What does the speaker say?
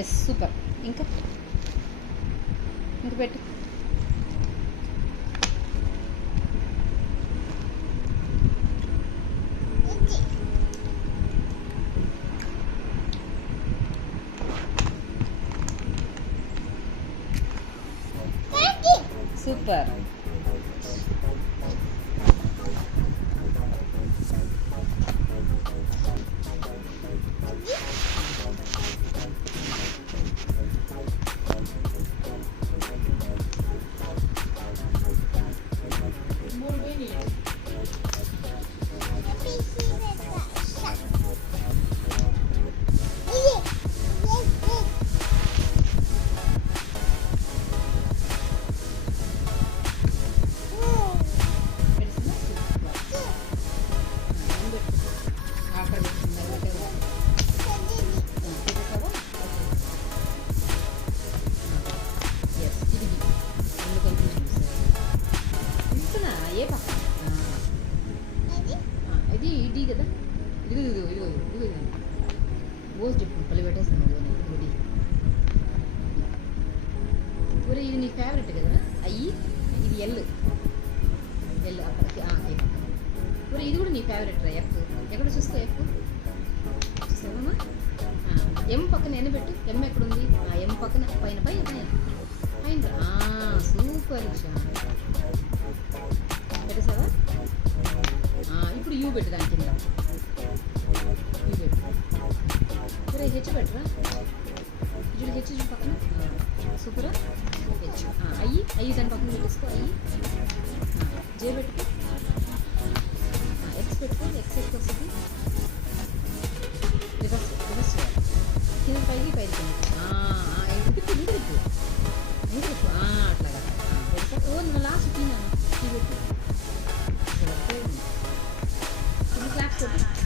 Yes super. ఇంకా ఇంక పెట్టు. సూపర్. ఏ పక్క ఇది ఇది కదా, ఇది ఇది ఇది ఇది బోస్ చెప్పు పల్లి పెట్టేస్తాను. ఇది ఒరే ఇది నీ ఫేవరెట్ కదా అయ్యి. ఇది ఎల్ ఎల్ అక్కడికి ఏ పక్క. ఒరే ఇది కూడా నీ ఫేవరెట్ రా ఎఫ్. ఎక్కడ చూస్తే ఎఫ్ చూసావమ్మా. ఎం పక్కన ఎన్ని పెట్టు. ఎం ఎక్కడుంది? ఎం పక్కన పైన పైన పైన పైన. సూపర్ ఇషా పెట్టేసావా? ఇప్పుడు యూ పెట్టు దాని కింద. యూ పెట్టు. సరే హెచ్ పెట్టరా. ఇప్పుడు హెచ్ పక్కన సూపరా. హెచ్ అయ్యి అయ్యి దాని పక్కన పెట్టేసుకో. అయ్యి జే పెట్టుకో. ఎక్స్ పెట్టుకో. ఎక్స్ ఎక్స్ వస్తుంది. రివర్స్ రివర్స్ చేయాలి. కింద పైకి పైకి ఇంటికి ఇంటికి ఇంటికి అట్లాగా పెడతా. ఓ నా లాస్ట్ తిన్నాను. క్లాప్స్ కొట్టు.